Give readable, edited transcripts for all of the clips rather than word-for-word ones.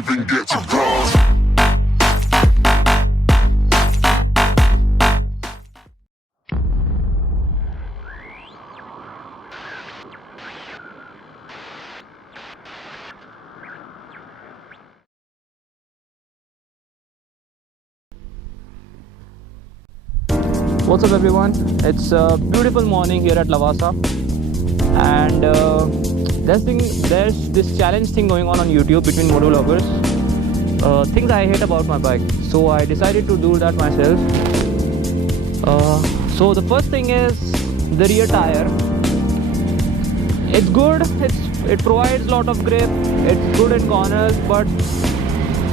even get to cross. What's up everyone, it's a beautiful morning here at Lavasa, and there's this challenge thing going on YouTube between motovloggers. Things I hate about my bike, so I decided to do that myself. So the first thing is the rear tire. It's good, it provides a lot of grip, it's good in corners, but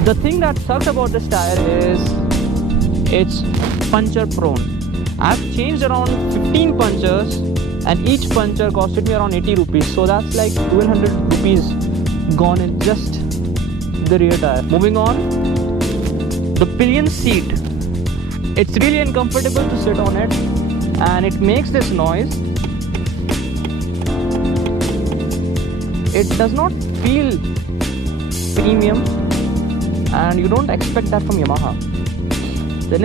the thing that sucks about this tire is it's puncture prone. I've changed around 15 punctures and each puncture costed me around 80 rupees. So that's like 1200 rupees gone in just the rear tire. Moving on, the pillion seat. It's really uncomfortable to sit on it and it makes this noise. It does not feel premium and you don't expect that from Yamaha. The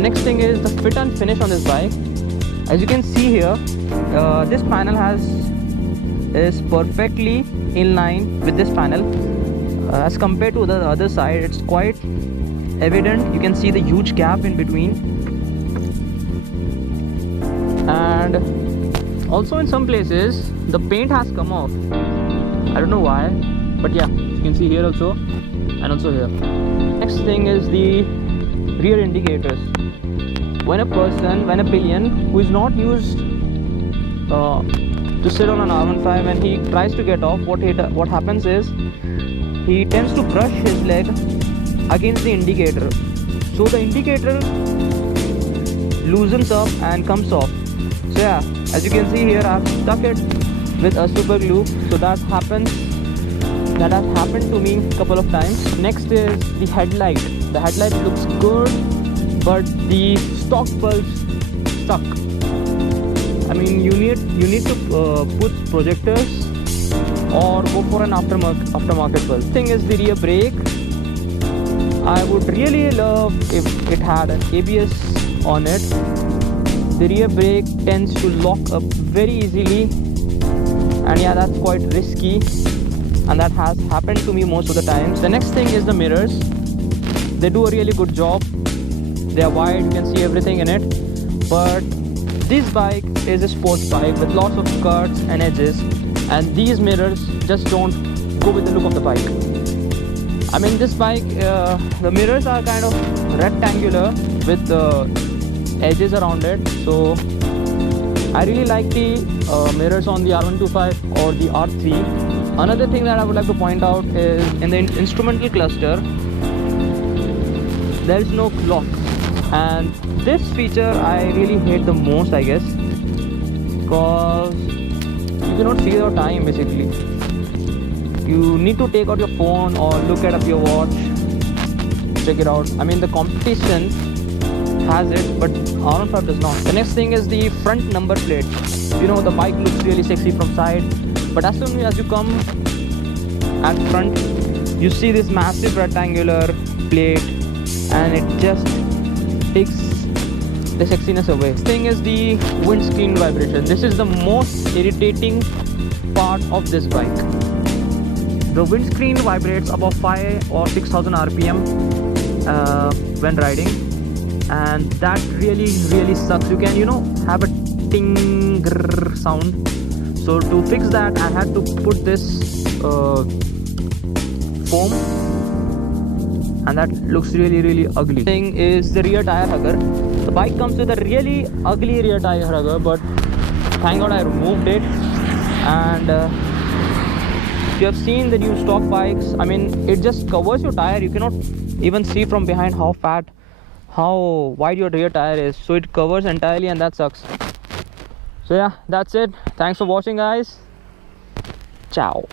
next thing is the fit and finish on this bike. As you can see here, this panel is perfectly in line with this panel. As compared to the other side, it's quite evident. You can see the huge gap in between, and also in some places the paint has come off. I don't know why, but yeah, you can see here also and also here. Next thing is the rear indicators. When a pillion who is not used to sit on an R15, when he tries to get off, what happens is he tends to brush his leg against the indicator, so the indicator loosens up and comes off. So yeah, as you can see here, I've stuck it with a super glue, so that has happened to me a couple of times. Next is the headlight. The headlight looks good, but the stock bulbs suck. I mean, you need to put projectors or go for an aftermarket bulb. Thing is the rear brake. I would really love if it had an ABS on it. The rear brake tends to lock up very easily, and yeah, that's quite risky, and that has happened to me most of the times. The next thing is the mirrors. They do a really good job. They are wide, you can see everything in it, but this bike is a sports bike with lots of cuts and edges, and these mirrors just don't go with the look of the bike. I mean, this bike, the mirrors are kind of rectangular with edges around it, so I really like the mirrors on the R125 or the R3. Another thing that I would like to point out is in the instrumental cluster, there is no clock, and this feature I really hate the most, I guess, because you cannot see your time. Basically, you need to take out your phone or look at your watch, check it out. I mean, the competition has it, but R15 does not. The next thing is the front number plate. You know, the bike looks really sexy from side, but as soon as you come at front, you see this massive rectangular plate, and it just takes the sexiness away. This thing is the windscreen vibration. This is the most irritating part of this bike. The windscreen vibrates above 5 or 6,000 RPM when riding, and that really sucks. You can, have a ting sound. So to fix that, I had to put this foam, and that looks really ugly. Thing is the rear tire hugger. The bike comes with a really ugly rear tire hugger, but thank God I removed it. And if you have seen the new stock bikes, I mean, it just covers your tire. You cannot even see from behind how wide your rear tire is, so it covers entirely, and that sucks. So yeah, that's it. Thanks for watching, guys. Ciao.